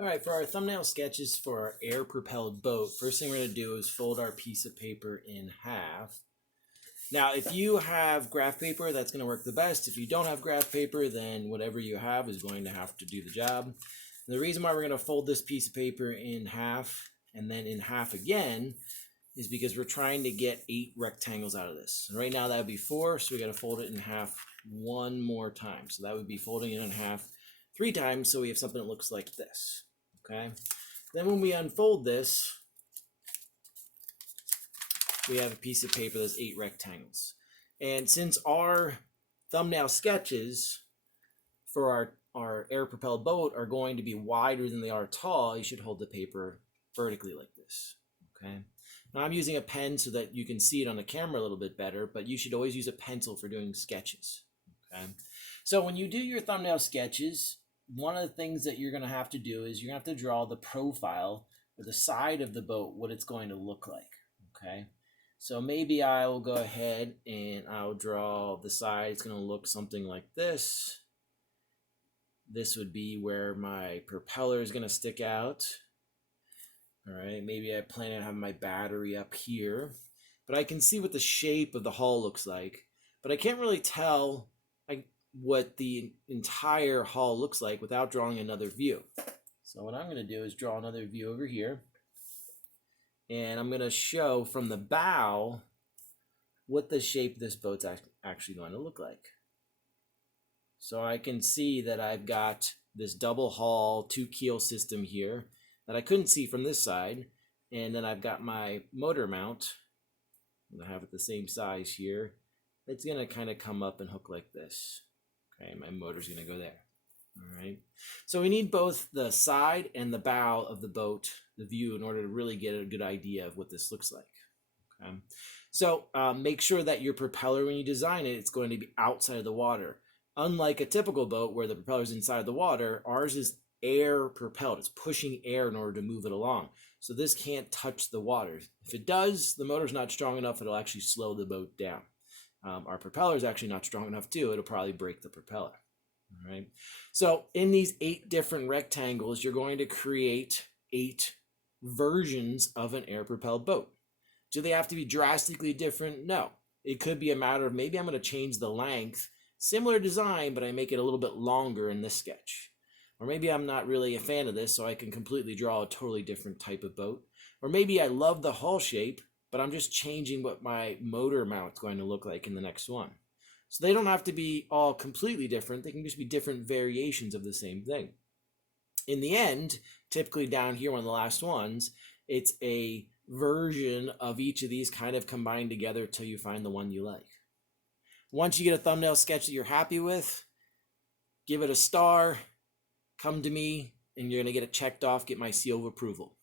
All right, for our thumbnail sketches for our air-propelled boat, first thing we're going to do is fold our piece of paper in half. Now, if you have graph paper, that's going to work the best. If you don't have graph paper, then whatever you have is going to have to do the job. And the reason why we're going to fold this piece of paper in half and then in half again is because we're trying to get 8 rectangles out of this. And right now that would be 4, so we got to fold it in half one more time. So that would be folding it in half 3 times, so we have something that looks like this. Okay. Then when we unfold this, we have a piece of paper that's 8 rectangles. And since our thumbnail sketches for our air-propelled boat are going to be wider than they are tall, you should hold the paper vertically like this. Okay. Now I'm using a pen so that you can see it on the camera a little bit better, but you should always use a pencil for doing sketches. Okay. So when you do your thumbnail sketches, one of the things that you're going to have to do is you're going to have to draw the profile or the side of the boat, what it's going to look like. Okay. So maybe I will go ahead and I'll draw the side. It's going to look something like this. This would be where my propeller is going to stick out. All right. Maybe I plan on having my battery up here, but I can see what the shape of the hull looks like, but I can't really tell what the entire hull looks like without drawing another view. So what I'm going to do is draw another view over here, and I'm going to show from the bow what the shape of this boat's actually going to look like. So I can see that I've got this double hull 2-keel system here that I couldn't see from this side, and then I've got my motor mount. I'm going to have it the same size here. It's going to kind of come up and hook like this. Okay, my motor's going to go there. All right. So we need both the side and the bow of the boat, the view, in order to really get a good idea of what this looks like. Okay. So make sure that your propeller, when you design it, it's going to be outside of the water. Unlike a typical boat where the propeller is inside the water, ours is air propelled. It's pushing air in order to move it along. So this can't touch the water. If it does, the motor's not strong enough, it'll actually slow the boat down. Our propeller is actually not strong enough too. It'll probably break the propeller. All right. So in these 8 different rectangles, you're going to create 8 versions of an air-propelled boat. Do they have to be drastically different? No. It could be a matter of maybe I'm going to change the length, similar design, but I make it a little bit longer in this sketch. Or maybe I'm not really a fan of this, so I can completely draw a totally different type of boat. Or maybe I love the hull shape, but I'm just changing what my motor mount's going to look like in the next one. So they don't have to be all completely different. They can just be different variations of the same thing. In the end, typically down here, one of the last ones, it's a version of each of these kind of combined together till you find the one you like. Once you get a thumbnail sketch that you're happy with, give it a star, come to me, and you're going to get it checked off, get my seal of approval.